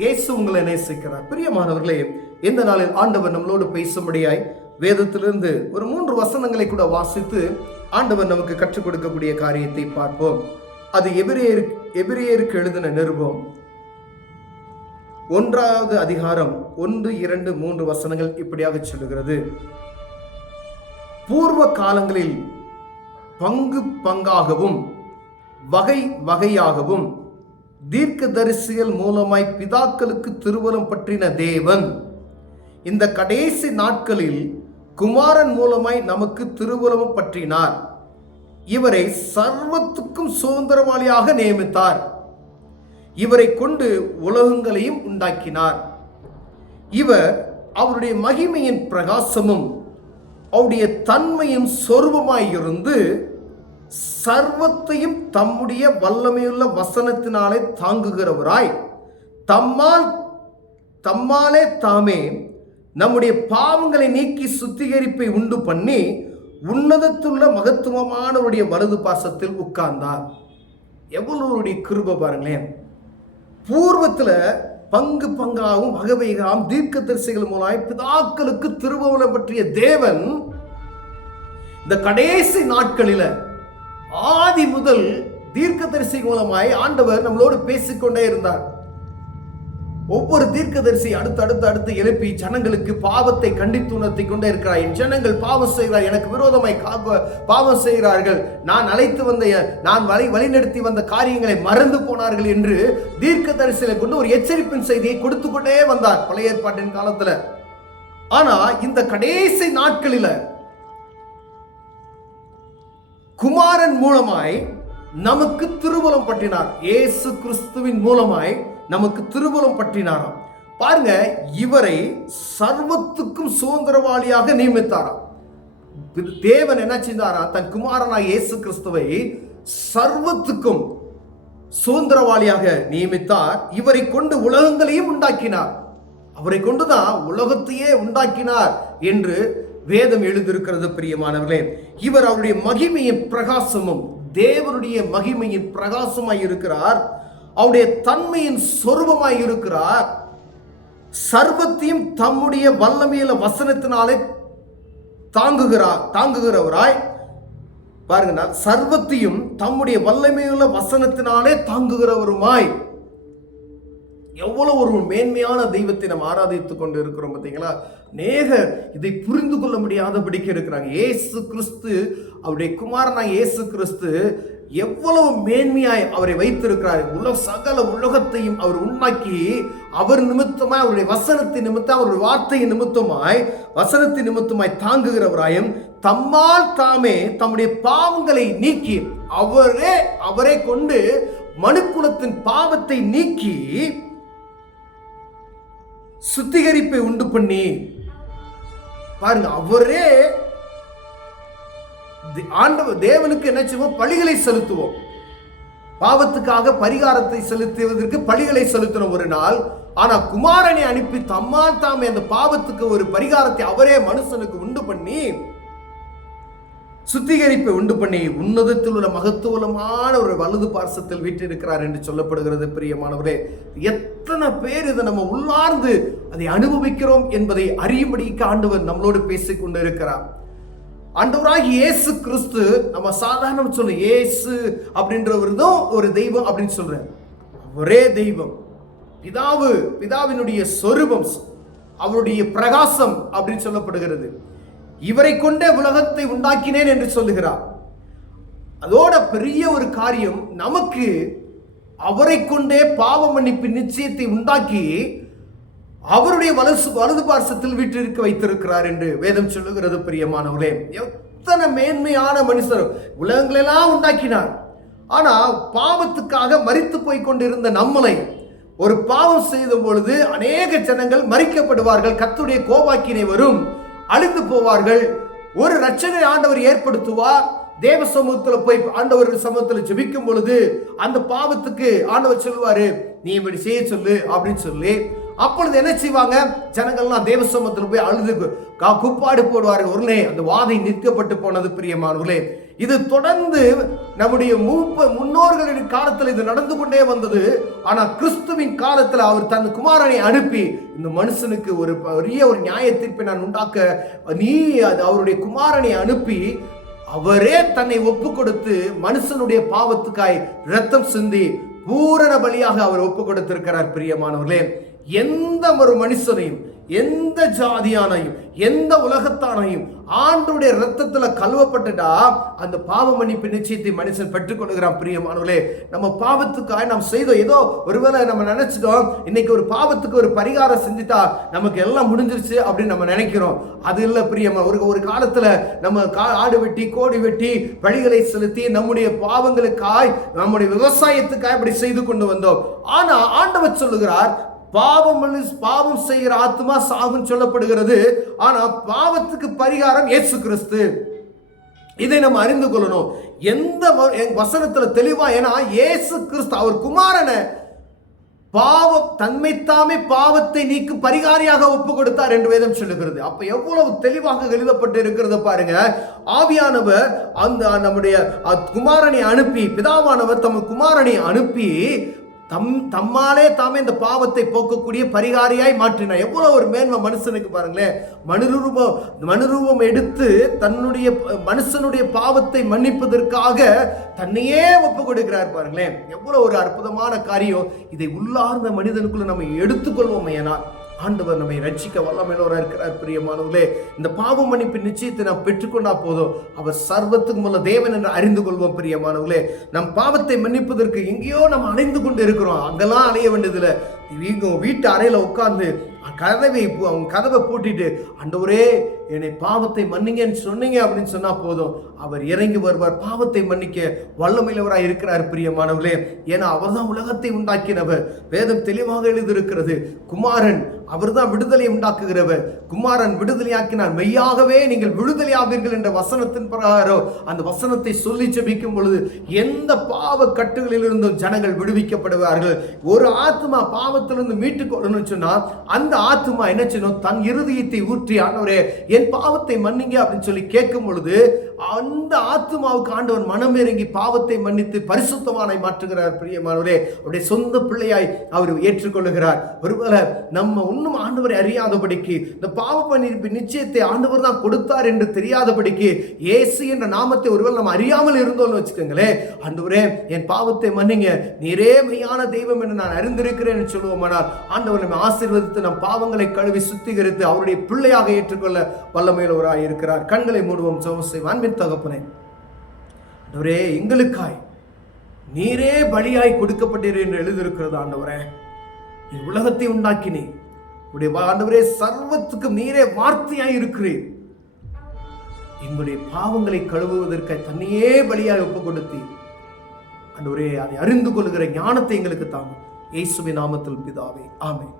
இயேசு உங்களை நேசிக்கிறார். பிரியமானவர்களே, இந்த நாளில் ஆண்டவர் நம்மளோடு பேசும்படியாய் வேதத்திலிருந்து ஒரு 3 வசனங்களை கூட வாசித்து ஆண்டவர் நமக்கு கற்றுக் கொடுக்கக்கூடிய காரியத்தை பார்ப்போம். அது எபிரேயருக்கு எழுதின நிருபம் 1வது அதிகாரம் 1, 2, 3 வசனங்கள் இப்படியாக சொல்லுகிறது. பூர்வ காலங்களில் பங்கு பங்காகவும் வகை வகையாகவும் தீர்க்கதரிசிகள் மூலமாய் பிதாக்களுக்கு திருவலம் பற்றின தேவன் இந்த கடைசி நாட்களில் குமாரன் மூலமாய் நமக்கு திருவலம் பற்றினார். இவரை சர்வத்துக்கும் சுதந்திரவாளியாக நியமித்தார். இவரை கொண்டு உலகங்களையும் உண்டாக்கினார். இவர் அவருடைய மகிமையின் பிரகாசமும் அவருடைய தன்மையும் சொரூபமாயிருந்து சர்வத்தையும் தம்முடைய வல்லமையுள்ள வசனத்தினாலே தாங்குகிறவராய் தம்மாலே தாமே நம்முடைய பாவங்களை நீக்கி சுத்திகரிப்பை உண்டு பண்ணி உன்னதத்துள்ள மகத்துவமானவருடைய வலது பாசத்தில் உட்கார்ந்தார். எவ்வளவுடைய கிருபை பாருங்களேன். பூர்வத்தில் பங்கு பங்காகவும் வகைவகையாகவும் தீர்க்கதரிசிகள் மூலம் பிதாக்களுக்கு திருவலம் பற்றிய தேவன் இந்த கடைசி நாட்களில் ஆதி முதல் தீர்க்கதரிசி மூலமாய் ஆண்டவர் நம்மளோடு பேசிக்கொண்டே இருந்தார். ஒவ்வொரு தீர்க்கதரிசி அடுத்து எழுப்பி ஜனங்களுக்கு பாவத்தை கண்டித்து உணர்த்தி கொண்டே இருக்கிறார். என் ஜனங்கள் பாவம் செய்கிறார், எனக்கு விரோதமாய் பாவம் செய்கிறார்கள், நான் வழிநடத்தி வந்த காரியங்களை மறந்து போனார்கள் என்று தீர்க்கதரிசிகளை கொண்டு ஒரு எச்சரிப்பின் செய்தியை கொடுத்து கொண்டே வந்தார் பழைய ஏற்பாட்டின் காலத்துல. ஆனா இந்த கடைசி நாட்களில குமாரன் மூலமாய் நமக்கு திருவலம் பற்றினார். இயேசு கிறிஸ்துவின் மூலமாய் நமக்கு திருவலம் பற்றினாராம். பாருங்க, இவரை சர்வத்துக்கும் சுதந்திரவாளியாக நியமித்தாராம். தேவன் என்ன செஞ்சாரா? தன் குமாரனாய் இயேசு கிறிஸ்துவை சர்வத்துக்கும் சுதந்திரவாளியாக நியமித்தார். இவரை கொண்டு உலகங்களையும் உண்டாக்கினார். அவரை கொண்டுதான் உலகத்தையே உண்டாக்கினார் என்று வேதம் எழுதியிருக்கிறது. பிரியமானவர்களே, இவர் அவருடைய மகிமையின் பிரகாசமும் தேவனுடைய மகிமையின் பிரகாசமாய் இருக்கிறார். அவருடைய தன்மையின் சொரூபமாய் இருக்கிறார். சர்வத்தையும் தம்முடைய வல்லமையில வசனத்தினாலே தாங்குகிறவராய் பாருங்க, சர்வத்தையும் தம்முடைய வல்லமையுள்ள வசனத்தினாலே தாங்குகிறவருமாய். எவ்வளவு ஒரு மேன்மையான தெய்வத்தை நம்ம ஆராதித்துக் கொண்டு இருக்கிறோம் பார்த்தீங்களா? இதை புரிந்து கொள்ள முடியாதபடிக்கு இருக்கிறாங்க. இயேசு கிறிஸ்து, அவருடைய குமாரனாய் இயேசு கிறிஸ்து எவ்வளவு மேன்மையாய் அவரை வைத்திருக்கிறார். சகல உலகத்தையும் அவர் உண்டாக்கி அவர் நிமித்தமாய், அவருடைய வசனத்தின் நிமித்தம், அவருடைய வார்த்தையின் நிமித்தமாய், வசனத்தின் நிமித்தமாய் தாங்குகிறவராயும் தம்மால் தாமே தம்முடைய பாவங்களை நீக்கி அவரை கொண்டு மனுக்குலத்தின் பாவத்தை நீக்கி சுத்திகரிப்பை உண்டு பண்ணி பாருங்க, அவரே ஆண்டவர் தேவனுக்கு என்ன செய்வோம்? பலிகளை செலுத்துவோம். பாவத்துக்காக பரிகாரத்தை செலுத்துவதற்கு பலிகளை செலுத்தின ஒரு நாள். ஆனா குமாரனை அனுப்பி தம்மால் தாமே அந்த பாவத்துக்கு ஒரு பரிகாரத்தை அவரே மனுஷனுக்கு உண்டு பண்ணி சுத்திகரிப்பை உண்டு பண்ணி உன்னதத்தில் உள்ள மகத்துவமான ஒரு வலது பார்சத்தில் வீற்றிருக்கிறார் என்று சொல்லப்படுகிறது. பிரியமானவரே, எத்தனை பேர் இதை நம்ம உள்ளார்ந்து அதை அனுபவிக்கிறோம் என்பதை அறியும்படிக்கு ஆண்டவர் நம்மளோடு பேசிக்கொண்டு இருக்கிறார். ஆண்டவராகி இயேசு கிறிஸ்து, நம்ம சாதாரண சொல்ல இயேசு அப்படின்றவர்தான் ஒரு தெய்வம் அப்படின்னு சொல்றேன். ஒரே தெய்வம், பிதாவினுடைய சொரூபம், அவருடைய பிரகாசம் அப்படின்னு சொல்லப்படுகிறது. இவரை கொண்டே உலகத்தை உண்டாக்கினேன் என்று சொல்லுகிறார். அதோட பெரிய ஒரு காரியம், நமக்கு அவரை கொண்டே பாவ மன்னிப்பு நிச்சயத்தை உண்டாக்கி அவருடைய வலது பார்சத்தில் வீட்டிற்கு வைத்திருக்கிறார் என்று வேதம் சொல்லுகிறது. பிரியமானவர்களே, எத்தனை மேன்மையான மனுஷர்! உலகங்களெல்லாம் உண்டாக்கினார். ஆனா பாவத்துக்காக மரித்து போய் கொண்டிருந்த நம்மளை, ஒரு பாவம் செய்த பொழுது அநேக ஜனங்கள் மரிக்கப்படுவார்கள், கர்த்தருடைய கோபாக்கினை வரும், அழிந்து போவார்கள். ஒரு ரட்சகரை ஆண்டவர் ஏற்படுத்துவார். தேவ சமூகத்தில் போய் ஆண்டவர் சமூகத்தில் ஜெபிக்கும் பொழுது அந்த பாவத்துக்கு ஆண்டவர் சொல்லுவாரு, நீ இப்படி செய்ய சொல்லு அப்படின்னு சொல்லி, அப்பொழுது என்ன செய்வாங்க? ஜனங்கள்லாம் தேவ சமூகத்தில் போய் அழுது குப்பாடு போடுவார்கள். உடனே அந்த வாதை நிற்கப்பட்டு போனது. பிரியமானவர்களே, இது தொடர்ந்து நம்முடைய முன்னோர்களின் காலத்தில் இது நடந்து கொண்டே வந்தது. ஆனா கிறிஸ்துவின் காலத்தில் அவர் தன் குமாரனை அனுப்பி இந்த மனுஷனுக்கு ஒரு பெரிய ஒரு நியாய தீர்ப்பை நான் உண்டாக்க அவருடைய குமாரனை அனுப்பி அவரே தன்னை ஒப்பு கொடுத்து மனுஷனுடைய பாவத்துக்காய் இரத்தம் சிந்தி பூரண பலியாக அவர் ஒப்பு கொடுத்திருக்கிறார். பிரியமானவர்களே, எந்த ஒரு மனுஷனையும், எந்த ஜாதியானையும், எந்த உலகத்தானையும் ஆண்டவருடைய ரத்தத்துல கழுவப்பட்டுட்டா அந்த பாவ மன்னிப்பு நிச்சயத்தை மனுஷன் பெற்றுக்கொள்கிறான். பிரியமானவர்களே, நம்ம பாவத்துக்காக நாம் செய்தோம், ஏதோ ஒருவேளை நம்ம நினைச்சிட்டோம் இன்னைக்கு ஒரு பாவத்துக்கு ஒரு பரிகாரம் செஞ்சுட்டா நமக்கு எல்லாம் முடிஞ்சிருச்சு அப்படின்னு நம்ம நினைக்கிறோம். அது இல்லை பிரியமா. ஒரு காலத்துல நம்ம ஆடு வெட்டி கோடி வெட்டி பலிகளை செலுத்தி நம்முடைய பாவங்களுக்காய் நம்முடைய விவசாயத்துக்காய் அப்படி செய்து கொண்டு வந்தோம். ஆனா ஆண்டவர் சொல்லுகிறார், பாவம் செய்கிற ஆத்மா சாகும் சொல்லப்படுகிறது. ஆனா பாவத்துக்கு பரிகாரம் இயேசு கிறிஸ்து. இதை நம்ம அறிந்து கொள்ளணும். எந்த வசனத்துல தெளிவா, ஏன்னா இயேசு கிறிஸ்து அவர் குமாரனை தன்மைத்தாமே பாவத்தை நீக்கும் பரிகாரியாக ஒப்பு கொடுத்தார் என்று வேதம் சொல்லுகிறது. அப்ப எவ்வளவு தெளிவாக எழுதப்பட்டு இருக்கிறது பாருங்க. ஆவியானவர் அந்த நம்முடைய குமாரனை அனுப்பி, பிதாவானவர் தம் குமாரனை அனுப்பி தம்மாலே தாமே இந்த பாவத்தை போக்கக்கூடிய பரிகாரியாய் மாற்றினார். எவ்வளவு ஒரு மேன்மை மனுஷனுக்கு பாருங்களேன். மனுரூபம் எடுத்து தன்னுடைய மனுஷனுடைய பாவத்தை மன்னிப்பதற்காக தன்னையே ஒப்பு கொடுக்கிறார். பாருங்களேன், எவ்வளவு ஒரு அற்புதமான காரியம். இதை உள்ளார்ந்த மனிதனுக்குள்ள நம்ம எடுத்துக்கொள்வோம். ஏன்னா ஆண்டவர் நம்மை ரட்சிக்க வல்லமையுள்ளவராக இருக்கிறார். பிரியமானவர்களே, இந்த பாவ மன்னிப்பு நிச்சயத்தை நாம் பெற்றுக்கொண்டா போதும் அவர் சர்வத்துக்கு உள்ள தேவன் என்று அறிந்து கொள்வோம். பிரியமானவர்களே, நம் பாவத்தை மன்னிப்பதற்கு எங்கேயோ நம்ம அணைந்து கொண்டு இருக்கிறோம். அங்கெல்லாம் அலைய வேண்டியதில்லை. வீட்டு அறையில உட்கார்ந்து கதவை பூட்டிட்டு ஆண்டவரே என்னை பாவத்தை மன்னிங்கன்னு சொன்னீங்க அப்படின்னு சொன்னா போதும், அவர் இறங்கி வருவார், பாவத்தை மன்னிக்க வல்லமையுள்ளவராய் இருக்கிறார். பிரியமானவர்களே, ஏன்னா அவர் தான் உலகத்தை உண்டாக்கினவர். வேதம் தெளிவாக எழுதியிருக்கிறது. குமாரன் அவர் தான் விடுதலை உண்டாக்குகிறவர். குமாரன் விடுதலையாக்கினார். மெய்யாகவே நீங்கள் விடுதலையாவீர்கள் என்ற வசனத்தின் பிரகாரம் அந்த வசனத்தை சொல்லி ஜெபிக்கும் பொழுது எந்த பாவ கட்டுகளில் இருந்தும் ஜனங்கள் விடுவிக்கப்படுவார்கள். ஒரு ஆத்மா பாவத்திலிருந்து மீட்டுக் கொள்ளணும்னு சொன்னா அந்த ஆத்மா என்ன செய்யணும்? தன் இருதயத்தை ஊற்றி ஆண்டவரே என் பாவத்தை மன்னிங்க அப்படின்னு சொல்லி கேட்கும் பொழுது அந்த ஆத்மாவுக்கு ஆண்டவர் மனம் இறங்கி பாவத்தை மன்னித்து பரிசுத்தமானை மாற்றுகிறார். பிரியமானவரே, அவருடைய சொந்த பிள்ளையாய் அவர் ஏற்றுக்கொள்ளுகிறார். ஒருவேளை நம்ம இன்னும் ஆண்டவரை அறியாதபடிக்கு, இந்த பாவ மன்னிப்பு நிச்சயத்தை ஆண்டவர் தான் கொடுத்தார் என்று தெரியாதபடிக்கு, இயேசு என்ற நாமத்தை ஒருவேளை நம்ம அறியாமல் இருந்தோம்னு வச்சுக்கோங்களேன். ஆண்டவரே என் பாவத்தை மன்னிங்க, நீரே மெய்யான தெய்வம் என்று நான் அறிந்திருக்கிறேன் சொல்லுவோமானால் ஆண்டவர் நம்ம ஆசீர்வதித்து நம் பாவங்களை கழுவி சுத்திகரித்து அவருடைய பிள்ளையாக ஏற்றுக்கொள்ள வல்லமையுள்ளவராய் இருக்கிறார். கண்களை மூடுவோம். அன்பின் தகப்பனே, ஆண்டவரே எங்களுக்காய் நீரே பலியாய் கொடுக்கப்பட்டீர் என்று எழுதியிருக்கிறது. ஆண்டவரே, உலகத்தை உண்டாக்கினீர். ஆண்டவரே, சர்வத்துக்கு நீரே வார்த்தையாய் இருக்கிறீர். எங்களுடைய பாவங்களை கழுவுவதற்கு தன்னையே பலியாய் ஒப்பு கொடுத்தீர். ஆண்டவரே, அதை அறிந்து கொள்கிற ஞானத்தை எங்களுக்கு தாங்க. இயேசுவின் நாமத்தில் பிதாவே, ஆமென்.